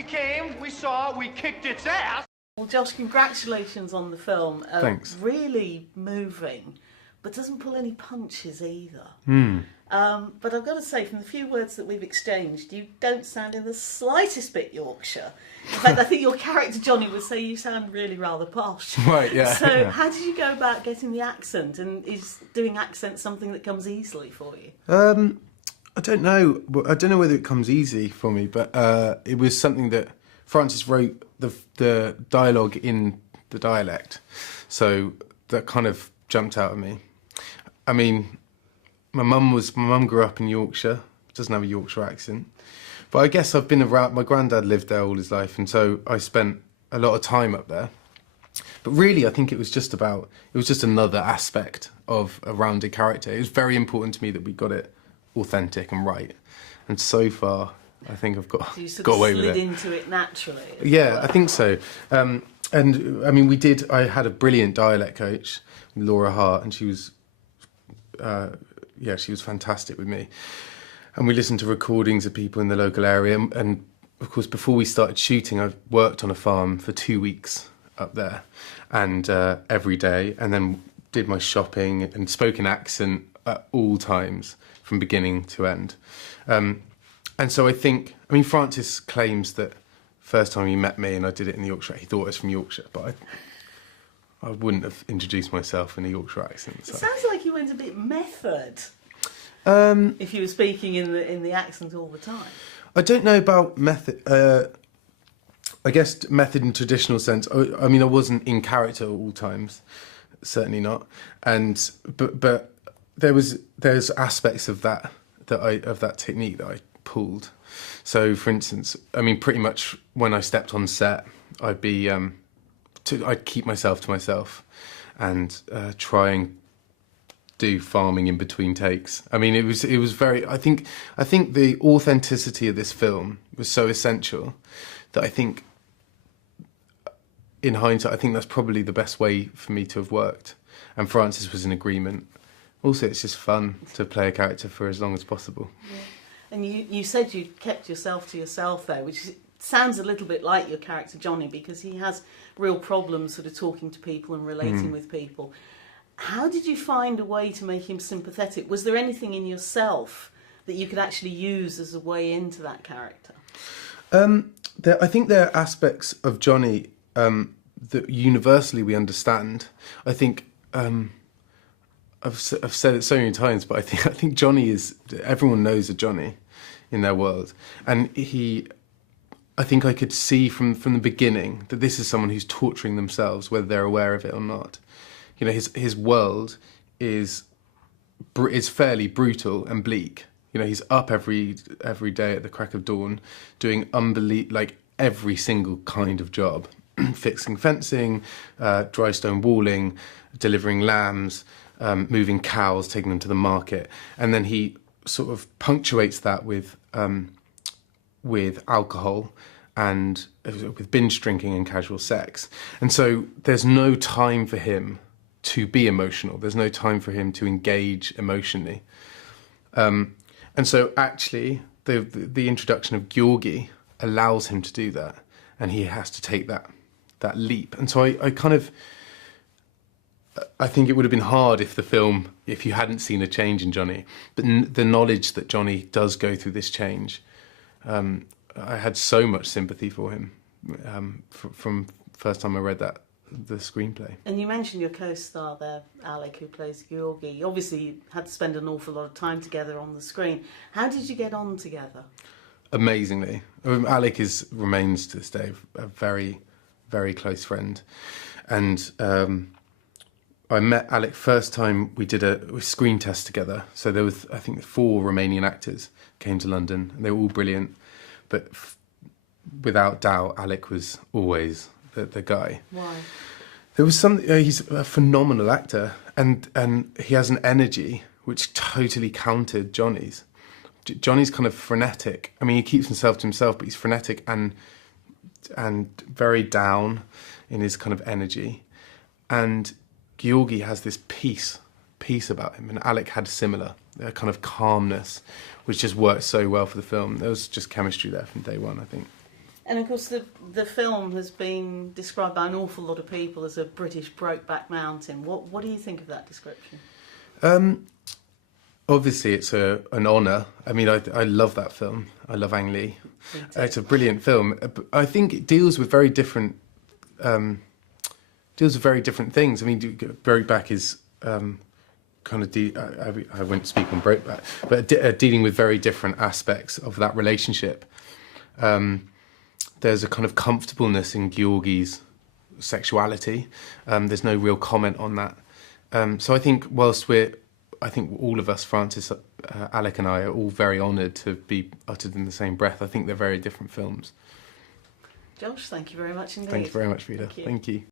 We came, we saw, we kicked its ass. Well, Josh, congratulations on the film. Thanks. Really moving, but doesn't pull any punches either. But I've got to say, from the few words that we've exchanged, you don't sound in the slightest bit Yorkshire. In fact, I think your character, Johnny, would say you sound really rather posh. Right, yeah. So yeah. how did you go about getting the accent? And is doing accent something that comes easily for you? I don't know. I don't know whether it comes easy for me, but it was something that Francis wrote the dialogue in the dialect, so that kind of jumped out at me. I mean, my mum grew up in Yorkshire, doesn't have a Yorkshire accent, but I guess I've been around. My granddad lived there all his life, and so I spent a lot of time up there. But really, I think it was just another aspect of a rounded character. It was very important to me that we got it authentic and right, and so far I think I've got away with it. Slid into it naturally. Yeah, I think so. And I mean, I had a brilliant dialect coach, Laura Hart, and she was fantastic with me. And we listened to recordings of people in the local area, and of course before we started shooting I worked on a farm for 2 weeks up there, and every day, and then did my shopping and spoke in accent at all times from beginning to end. And so I mean, Francis claims that first time he met me and I did it in the Yorkshire, he thought I was from Yorkshire, but I wouldn't have introduced myself in a Yorkshire accent. So. It sounds like you went a bit method. If you were speaking in the accent all the time. I don't know about method. I guess method in traditional sense. I mean, I wasn't in character at all times, certainly not. But there's aspects of that technique that I pulled. So, for instance, I mean, pretty much when I stepped on set, I'd keep myself to myself and try and do farming in between takes. I mean, it was very. I think the authenticity of this film was so essential that I think, in hindsight, I think that's probably the best way for me to have worked. And Francis was in agreement. Also, it's just fun to play a character for as long as possible. Yeah. And you said you kept yourself to yourself there, which sounds a little bit like your character Johnny, because he has real problems sort of talking to people and relating with people. How did you find a way to make him sympathetic? Was there anything in yourself that you could actually use as a way into that character? I think there are aspects of Johnny that universally we understand. I think I've said it so many times, but I think Johnny is, everyone knows a Johnny in their world, and I think I could see from the beginning that this is someone who's torturing themselves, whether they're aware of it or not. You know, his world is fairly brutal and bleak. You know, he's up every day at the crack of dawn, doing every single kind of job, fixing fencing, dry stone walling, delivering lambs, moving cows, taking them to the market, and then he sort of punctuates that with alcohol and with binge drinking and casual sex. And so there's no time for him to be emotional. There's no time for him to engage emotionally. And so actually the introduction of Georgi allows him to do that, and he has to take that leap. And so I think it would have been hard if you hadn't seen a change in Johnny. But the knowledge that Johnny does go through this change, I had so much sympathy for him from first time I read the screenplay. And you mentioned your co-star there, Alec, who plays Georgi. Obviously, you had to spend an awful lot of time together on the screen. How did you get on together? Amazingly. Alec remains to this day a very, very close friend. And I met Alec first time we did a screen test together. So there was, I think, 4 Romanian actors came to London, and they were all brilliant. But without doubt, Alec was always the guy. Why? There was something. He's a phenomenal actor, and he has an energy which totally countered Johnny's. Johnny's kind of frenetic. I mean, he keeps himself to himself, but he's frenetic and very down in his kind of energy. And Georgi has this peace about him, and Alec had similar kind of calmness, which just worked so well for the film. There was just chemistry there from day one, I think. And of course, the film has been described by an awful lot of people as a British Brokeback Mountain. What do you think of that description? Obviously, it's an honour. I mean, I love that film. I love Ang Lee. It's a brilliant film. I think it deals with very different things. I mean, Brokeback is kind of I won't speak on Brokeback, but dealing with very different aspects of that relationship. There's a kind of comfortableness in Georgie's sexuality. There's no real comment on that. So I think I think all of us, Francis, Alec and I, are all very honoured to be uttered in the same breath. I think they're very different films. Josh, thank you very much indeed. Thank you very much, Freda. Thank you. Thank you.